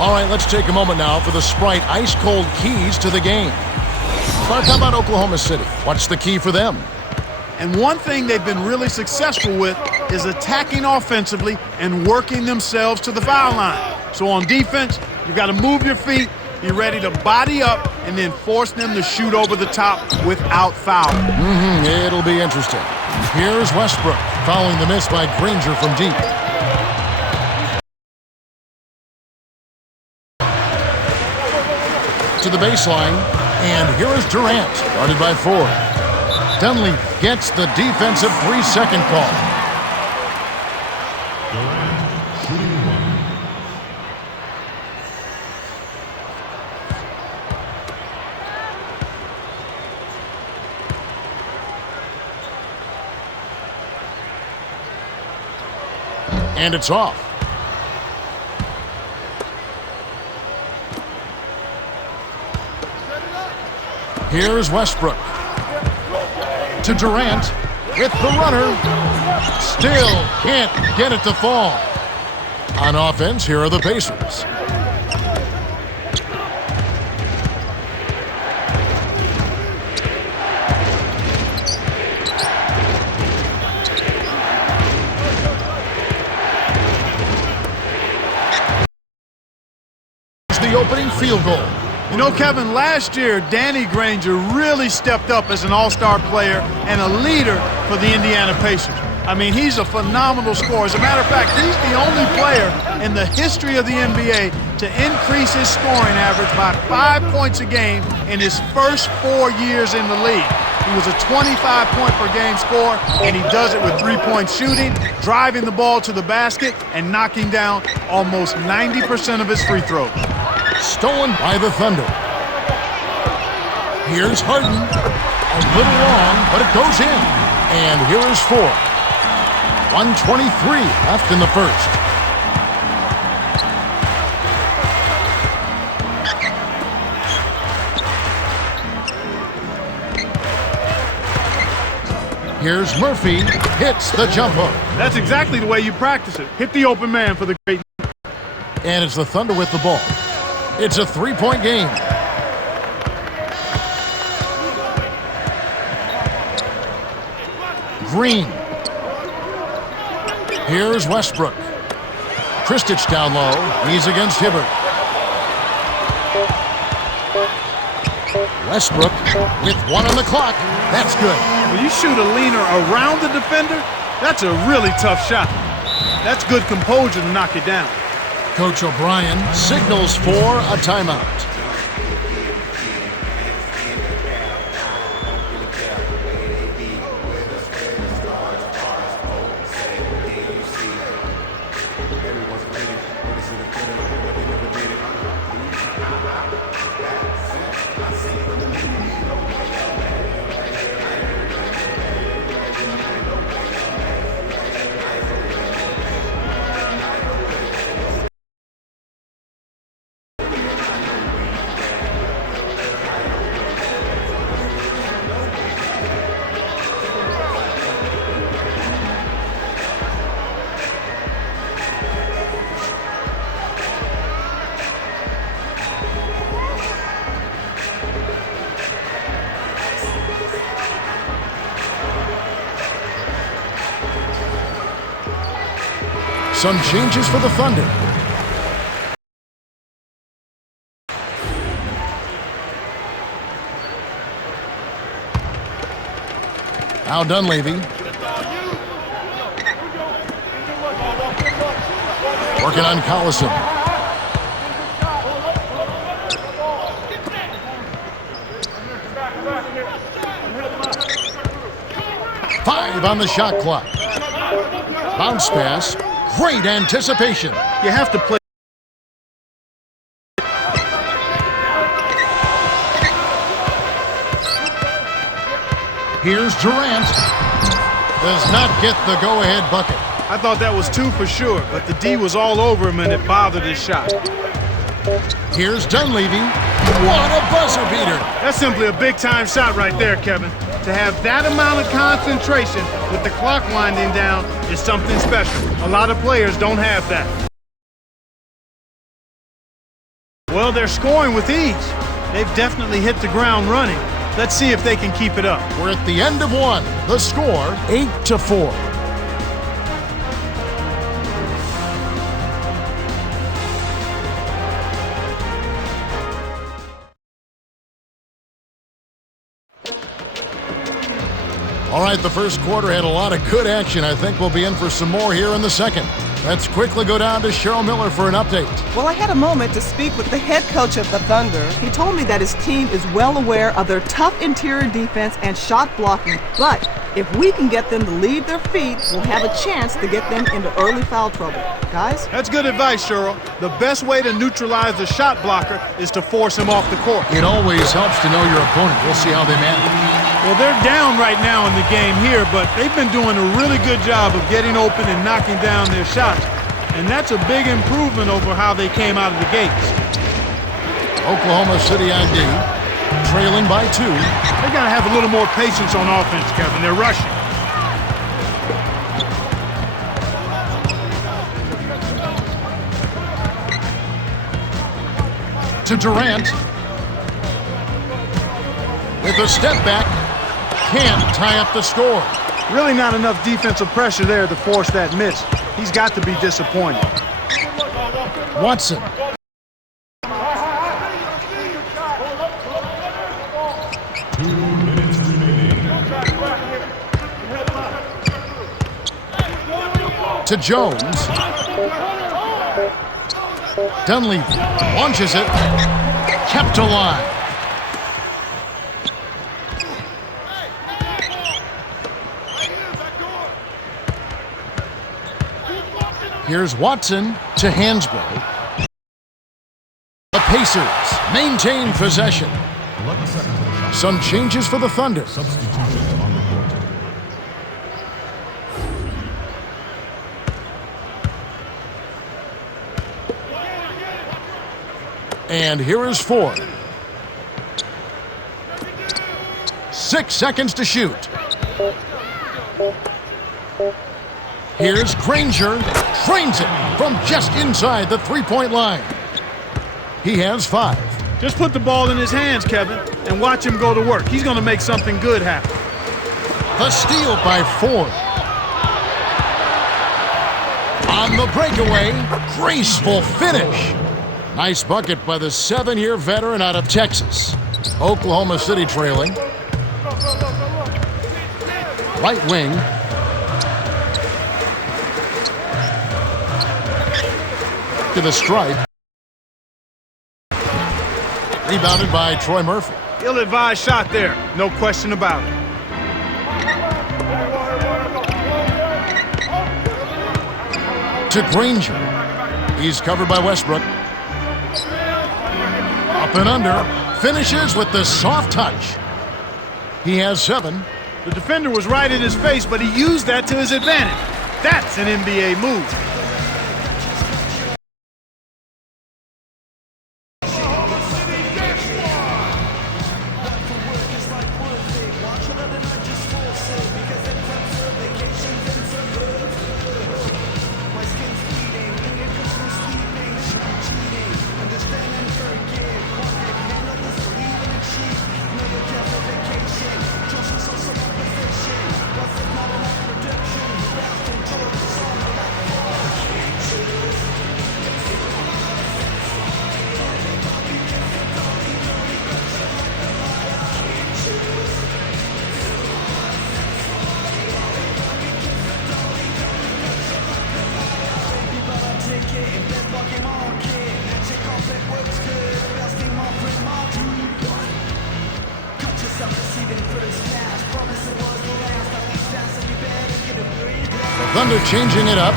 All right, let's take a moment now for the Sprite ice-cold keys to the game. Clark, how about Oklahoma City? What's the key for them? And one thing they've been really successful with is attacking offensively and working themselves to the foul line. So on defense, you've got to move your feet, be ready to body up, and then force them to shoot over the top without fouling. It'll be interesting. Here's Westbrook, following the miss by Granger from deep. To the baseline, and here is Durant, guarded by Ford. Dunleavy gets the defensive 3-second call. And it's off. Here's Westbrook. To Durant with the runner. Still can't get it to fall. On offense, here are the Pacers. It's the opening field goal. You know, Kevin, last year, Danny Granger really stepped up as an all-star player and a leader for the Indiana Pacers. I mean, he's a phenomenal scorer. As a matter of fact, he's the only player in the history of the NBA to increase his scoring average by 5 points a game in his first 4 years in the league. He was a 25-point-per-game scorer, and he does it with three-point shooting, driving the ball to the basket, and knocking down almost 90% of his free throws. Stolen by the Thunder. Here's Harden. A little long, but it goes in. And here is Ford. 1:23 left in the first. Here's Murphy. Hits the jump hook. That's exactly the way you practice it. Hit the open man for the great. And it's the Thunder with the ball. It's a 3-point game. Green. Here's Westbrook. Kristich down low. He's against Hibbert. Westbrook with 1 on the clock. That's good. When you shoot a leaner around the defender, that's a really tough shot. That's good composure to knock it down. Coach O'Brien signals for a timeout. Some changes for the Thunder. Now Dunleavy. Working on Collison. Five on the shot clock. Bounce pass. Great anticipation. You have to play. Here's Durant. Does not get the go-ahead bucket. I thought that was 2 for sure, but the D was all over him and it bothered his shot. Here's Dunleavy. What a buzzer beater. That's simply a big-time shot right there, Kevin. To have that amount of concentration with the clock winding down is something special. A lot of players don't have that. Well, they're scoring with ease. They've definitely hit the ground running. Let's see if they can keep it up. We're at the end of one. The score, 8-4. All right, the first quarter had a lot of good action. I think we'll be in for some more here in the second. Let's quickly go down to Cheryl Miller for an update. Well, I had a moment to speak with the head coach of the Thunder. He told me that his team is well aware of their tough interior defense and shot blocking, but if we can get them to leave their feet, we'll have a chance to get them into early foul trouble. Guys? That's good advice, Cheryl. The best way to neutralize the shot blocker is to force him off the court. It always helps to know your opponent. We'll see how they manage. Well, they're down right now in the game here, but they've been doing a really good job of getting open and knocking down their shots. And that's a big improvement over how they came out of the gates. Oklahoma City on D, trailing by 2. They got to have a little more patience on offense, Kevin. They're rushing. To Durant. With a step back, can't tie up the score. Really not enough defensive pressure there to force that miss. He's got to be disappointed. Watson. To Jones. Dunleavy launches it. Kept alive. Here's Watson to Hansbrough. The Pacers maintain possession. Some changes for the Thunder. Substitutions on the court. And here is Ford. 6 seconds to shoot. Here's Granger. Trains it from just inside the three-point line. He has 5. Just put the ball in his hands, Kevin, and watch him go to work. He's going to make something good happen. The steal by Ford. On the breakaway, graceful finish. Nice bucket by the 7-year veteran out of Texas. Oklahoma City trailing. Right wing. To the stripe. Rebounded by Troy Murphy. Ill-advised shot there, no question about it. To Granger. He's covered by Westbrook. Up and under. Finishes with the soft touch. He has 7. The defender was right in his face, but he used that to his advantage. That's an NBA move. Thunder changing it up.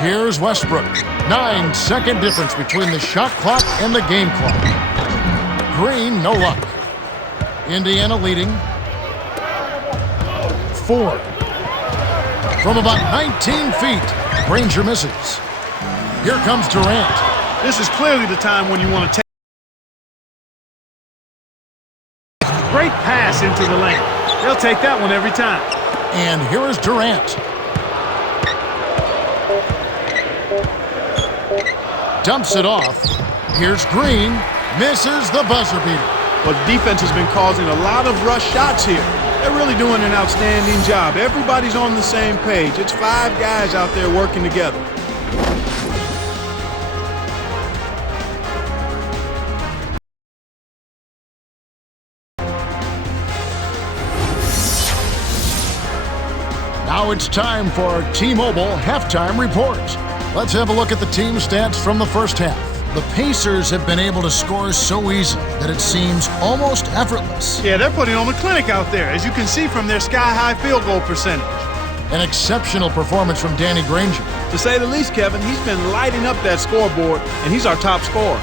Here's Westbrook. 9-second difference between the shot clock and the game clock. Green, no luck. Indiana leading. 4. From about 19 feet, Granger misses. Here comes Durant. This is clearly the time when you want to take Great pass into the lane. They'll take that one every time. And here is Durant. Dumps it off. Here's Green. Misses the buzzer beater. Well, the defense has been causing a lot of rush shots here. They're really doing an outstanding job. Everybody's on the same page. It's 5 guys out there working together. Now it's time for our T-Mobile halftime report. Let's have a look at the team stats from the first half. The Pacers have been able to score so easily that it seems almost effortless. Yeah, they're putting on a clinic out there, as you can see from their sky-high field goal percentage. An exceptional performance from Danny Granger. To say the least, Kevin, he's been lighting up that scoreboard, and he's our top scorer.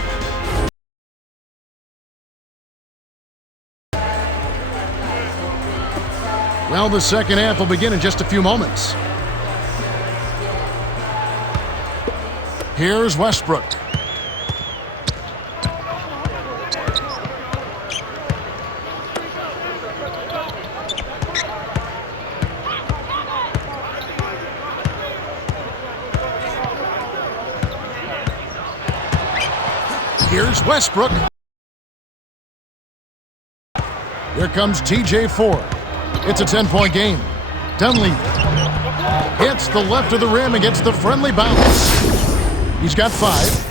Well, the second half will begin in just a few moments. Here's Westbrook. Here's Westbrook. Here comes TJ Ford. It's a 10-point game. Dunleavy hits the left of the rim against the friendly bounce. He's got 5.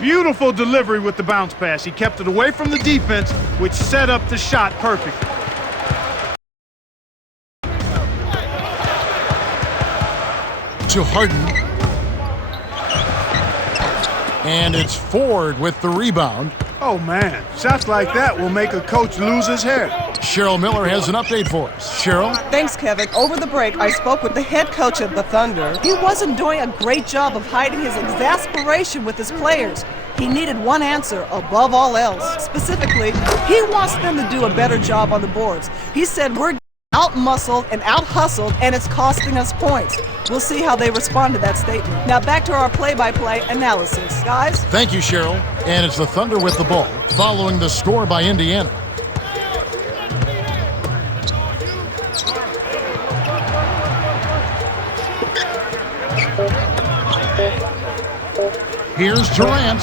Beautiful delivery with the bounce pass. He kept it away from the defense, which set up the shot perfectly. To Harden. And it's Ford with the rebound. Oh, man. Shots like that will make a coach lose his hair. Cheryl Miller has an update for us. Cheryl? Thanks, Kevin. Over the break, I spoke with the head coach of the Thunder. He wasn't doing a great job of hiding his exasperation with his players. He needed one answer above all else. Specifically, he wants them to do a better job on the boards. He said, we're out-muscled and out-hustled, and it's costing us points. We'll see how they respond to that statement. Now back to our play-by-play analysis. Guys? Thank you, Cheryl. And it's the Thunder with the ball, following the score by Indiana. Here's Durant.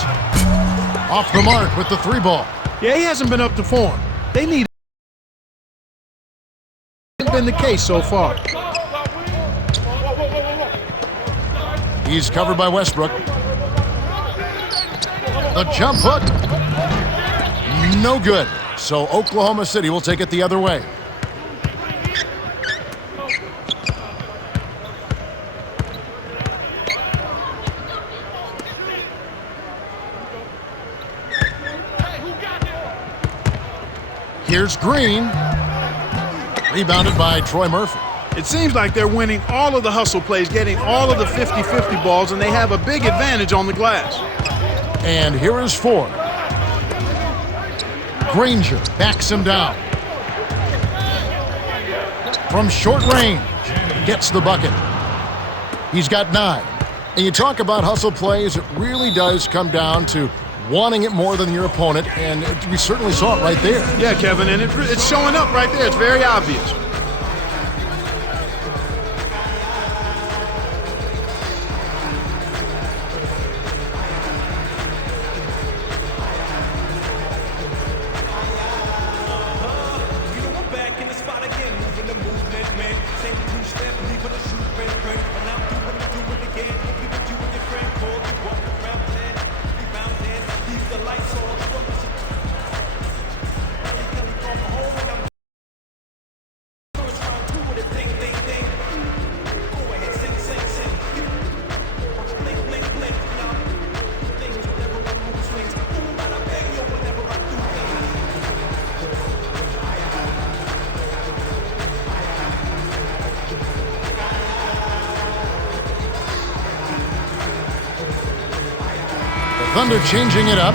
Off the mark with the 3 ball. Yeah, he hasn't been up to form. They need been the case so far. He's covered by Westbrook. The jump hook. No good. So Oklahoma City will take it the other way. Here's Green. Rebounded by Troy Murphy. It seems like they're winning all of the hustle plays, getting all of the 50-50 balls, and they have a big advantage on the glass. And here is Ford. Granger backs him down. From short range, gets the bucket. He's got 9. And you talk about hustle plays, it really does come down to wanting it more than your opponent, and we certainly saw it right there. Yeah, Kevin, and it's showing up right there. It's very obvious. Thunder changing it up.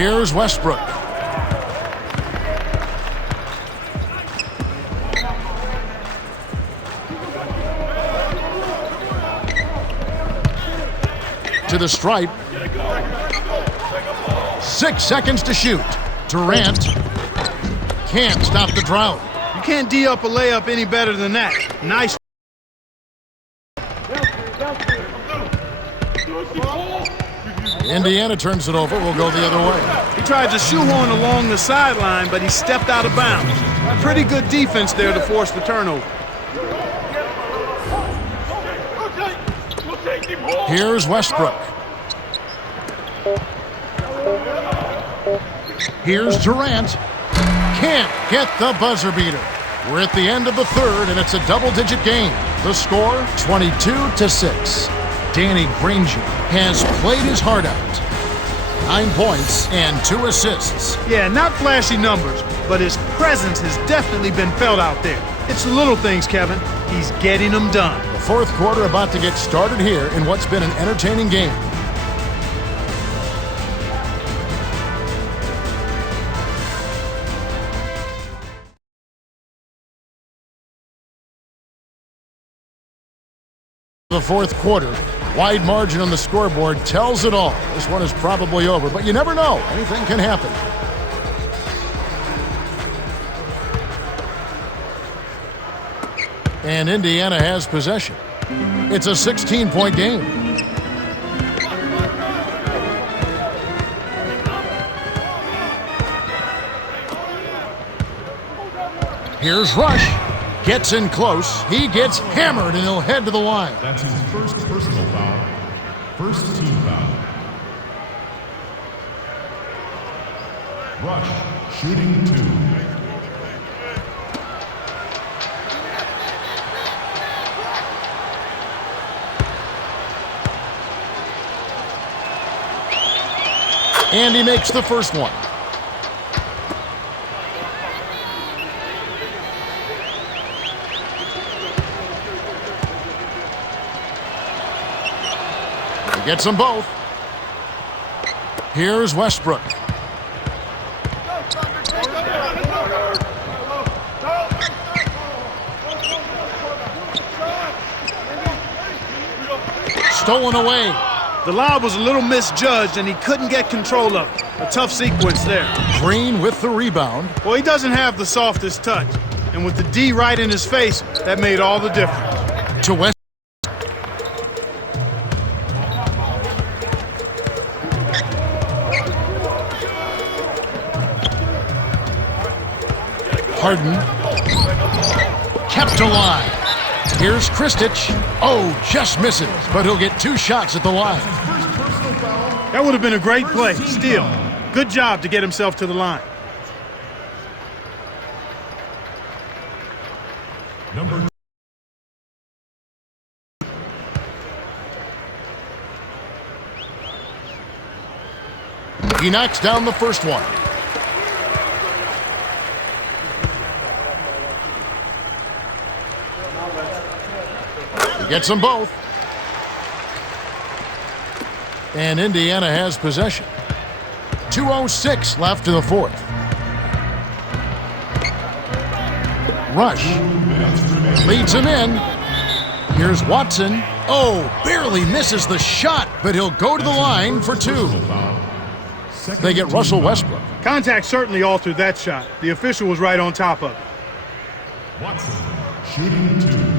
Here's Westbrook. To the stripe. 6 seconds to shoot. Durant can't stop the drought. You can't D up a layup any better than that. Nice. Indiana turns it over. We'll go the other way. He tried to shoehorn along the sideline, but he stepped out of bounds. Pretty good defense there to force the turnover. Here's Westbrook. Here's Durant. Can't get the buzzer beater. We're at the end of the third, and it's a double-digit game. The score, 22-6. Danny Granger has played his heart out. 9 points and 2 assists. Yeah, not flashy numbers, but his presence has definitely been felt out there. It's the little things, Kevin. He's getting them done. The fourth quarter about to get started here in what's been an entertaining game. The fourth quarter, wide margin on the scoreboard tells it all. This one is probably over, but you never know. Anything can happen. And Indiana has possession. It's a 16-point game. Here's Rush. Gets in close. He gets hammered, and he'll head to the line. That's his first personal foul. First team foul. Rush, shooting 2. And he makes the first one. He gets them both. Here's Westbrook. Stolen away. The lob was a little misjudged, and he couldn't get control of it. A tough sequence there. Green with the rebound. Well, he doesn't have the softest touch. And with the D right in his face, that made all the difference. To West. Harden. Kept alive. Here's Kristich. Oh, just misses, but he'll get 2 shots at the line. That would have been a great play. Still, good job to get himself to the line. Number 2. He knocks down the first one. He gets them both. And Indiana has possession. 2:06 left in the fourth. Rush leads him in. Here's Watson. Oh, barely misses the shot, but he'll go to the line for 2. They get Russell Westbrook. Contact certainly altered that shot. The official was right on top of it. Watson, shooting 2.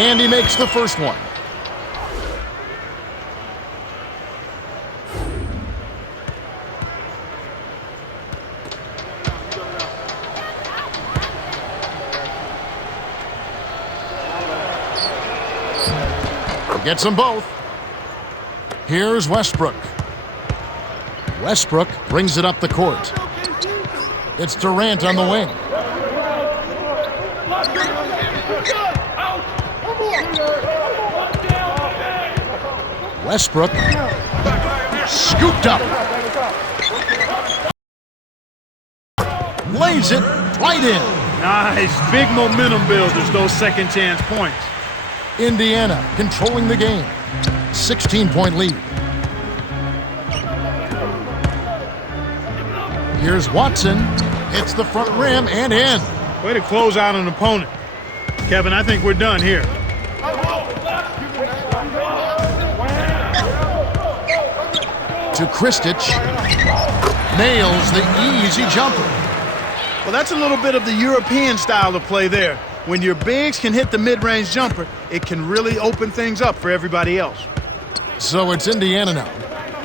And he makes the first one. He gets them both. Here's Westbrook. Westbrook brings it up the court. It's Durant on the wing. Westbrook scooped up. Lays it right in. Nice. Big momentum builders, those second chance points. Indiana controlling the game. 16-point lead. Here's Watson. Hits the front rim and in. Way to close out an opponent. Kevin, I think we're done here. To Kristich. Nails the easy jumper. Well, that's a little bit of the European style of play there. When your bigs can hit the mid-range jumper, it can really open things up for everybody else. So it's Indiana now.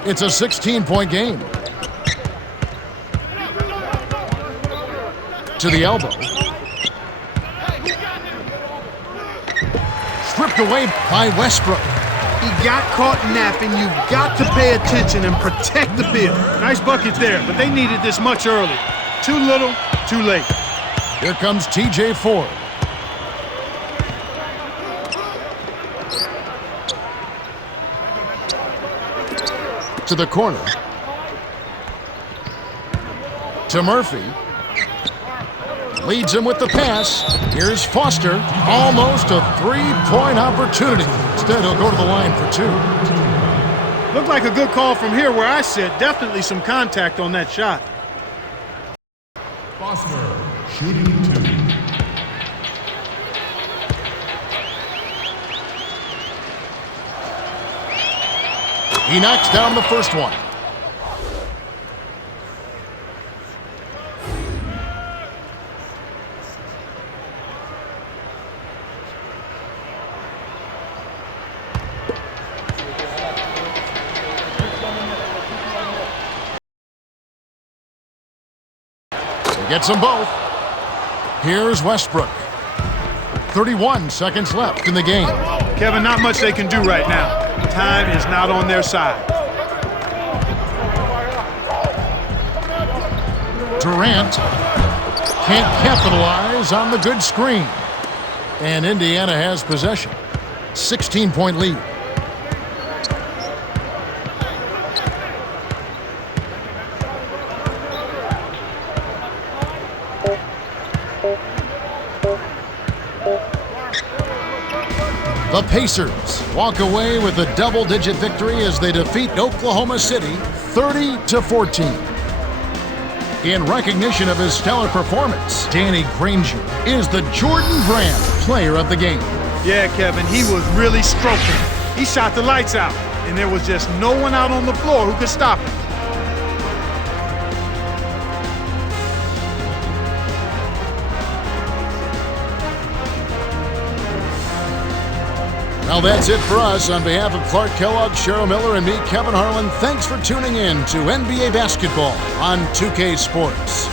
It's a 16-point game. To the elbow. Stripped away by Westbrook. He got caught napping. You've got to pay attention and protect the bill. Nice buckets there, but they needed this much earlier. Too little, too late. Here comes TJ Ford. To the corner. To Murphy. Leads him with the pass. Here's Foster. Almost a three-point opportunity. Instead, he'll go to the line for two. Looked like a good call from here where I sit. Definitely some contact on that shot. Foster, shooting 2. He knocks down the first one. Gets them both. Here's Westbrook. 31 seconds left in the game. Kevin, not much they can do right now. Time is not on their side. Durant can't capitalize on the good screen. And Indiana has possession. 16-point lead. The Pacers walk away with a double-digit victory as they defeat Oklahoma City 30-14. In recognition of his stellar performance, Danny Granger is the Jordan Brand player of the game. Yeah, Kevin, he was really stroking. He shot the lights out, and there was just no one out on the floor who could stop him. Well, that's it for us. On behalf of Clark Kellogg, Cheryl Miller, and me, Kevin Harlan, thanks for tuning in to NBA Basketball on 2K Sports.